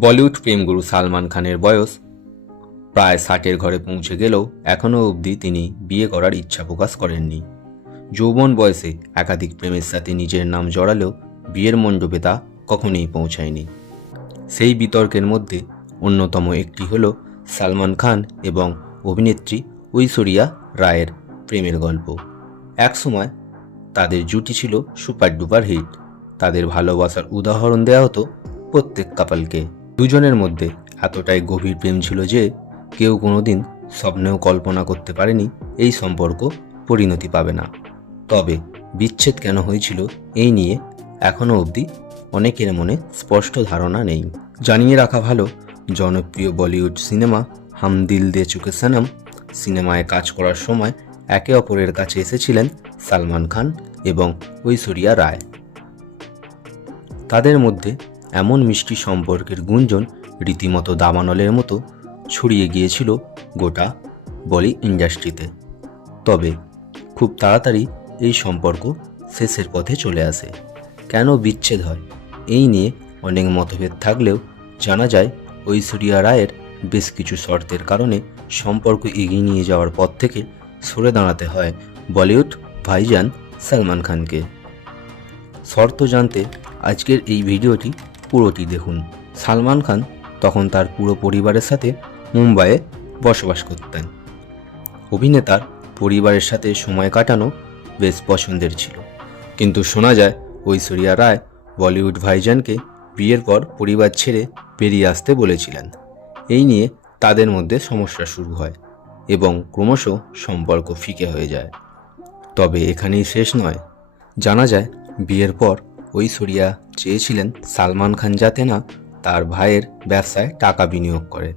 বলিউড প্রেমগুরু সালমান খানের বয়স প্রায় ষাটের ঘরে পৌঁছে গেলেও এখনও অবধি তিনি বিয়ে করার ইচ্ছা প্রকাশ করেননি। যৌবন বয়সে একাধিক প্রেমের সাথে নিজের নাম জড়ালেও বিয়ের মণ্ডপে তা কখনোই পৌঁছায়নি। সেই বিতর্কের মধ্যে অন্যতম একটি হল সালমান খান এবং অভিনেত্রী ঐশ্বরিয়া রায়ের প্রেমের গল্প। একসময় তাদের জুটি ছিল সুপার ডুপার হিট। তাদের ভালোবাসার উদাহরণ দেওয়া হতো প্রত্যেক কাপালকে। দুজনের মধ্যে এতটাই গভীর প্রেম ছিল যে কেউ কোনোদিন স্বপ্নেও কল্পনা করতে পারেনি এই সম্পর্ক পরিণতি পাবে না। তবে বিচ্ছেদ কেন হয়েছিল এই নিয়ে এখনও অবধি অনেকের মনে স্পষ্ট ধারণা নেই। জানিয়ে রাখা ভালো, জনপ্রিয় বলিউড সিনেমা হাম দিল দে চুকে সনম সিনেমায় কাজ করার সময় একে অপরের কাছে এসেছিলেন সালমান খান এবং ঐশ্বরিয়া রায়। তাদের মধ্যে এমন মিষ্টি সম্পর্কের গুঞ্জন রীতিমতো দাবানলের মতো ছড়িয়ে গিয়েছিল গোটা বলি ইন্ডাস্ট্রিতে। তবে খুব তাড়াতাড়ি এই সম্পর্ক শেষের পথে চলে আসে। কেন বিচ্ছেদ হয়? এই নিয়ে অনেক মতভেদ থাকলেও জানা যায় ঐশ্বরিয়া রায়ের বেশ কিছু শর্তের কারণে সম্পর্ক এগিয়ে নিয়ে যাওয়ার পথ থেকে সরে দাঁড়াতে হয় বলিউড ভাইজান সালমান খানকে। শর্ত জানতে আজকের এই ভিডিওটি পুরোটি দেখুন। সালমান খান তখন তার পুরো পরিবারের সাথে মুম্বাইয়ে বসবাস করতেন। অভিনেতার পরিবারের সাথে সময় কাটানো বেশ পছন্দের ছিল। কিন্তু শোনা যায়, ঐশ্বরিয়া রায় বলিউড ভাইজানকে বিয়ের পর পরিবার ছেড়ে বেরিয়ে আসতে বলেছিলেন। এই নিয়ে তাদের মধ্যে সমস্যা শুরু হয় এবং ক্রমশ সম্পর্ক ফিকে হয়ে যায়। তবে এখানেই শেষ নয়। জানা যায়, বিয়ের পর ঐশ্বরিয়া চেয়েছিলেন সালমান খান যাতে না তার ভাইয়ের ব্যবসায় টাকা বিনিয়োগ করে।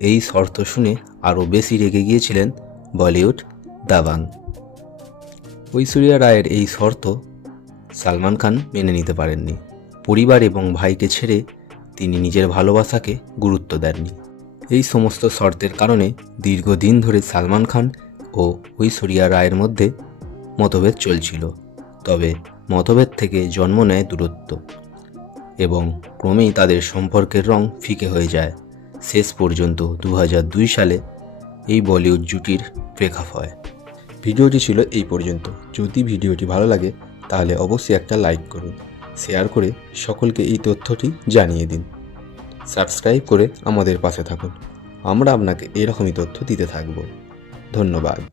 এই শর্ত শুনে আরও বেশি রেগে গিয়েছিলেন বলিউড দাবাং। ঐশ্বরিয়া রায়ের এই শর্ত সালমান খান মেনে নিতে পারেননি। পরিবার এবং ভাইকে ছেড়ে তিনি নিজের ভালোবাসাকে গুরুত্ব দেননি। এই সমস্ত শর্তের কারণে দীর্ঘদিন ধরে সালমান খান ও ঐশ্বরিয়া রায়ের মধ্যে মতভেদ চলছিল। তবে মতভেদ থেকে জন্ম নেয় দূরত্ব এবং ক্রমেই তাদের সম্পর্কের রং ফিকে হয়ে যায়। শেষ পর্যন্ত দু হাজার দুই সালে এই বলিউড জুটির ব্রেকআপ হয়। ভিডিওটি ছিল এই পর্যন্ত। যদি ভিডিওটি ভালো লাগে, তাহলে অবশ্যই একটা লাইক করুন, শেয়ার করে সকলকে এই তথ্যটি জানিয়ে দিন। সাবস্ক্রাইব করে আমাদের পাশে থাকুন। আমরা আপনাকে এরকমই তথ্য দিতে থাকব। ধন্যবাদ।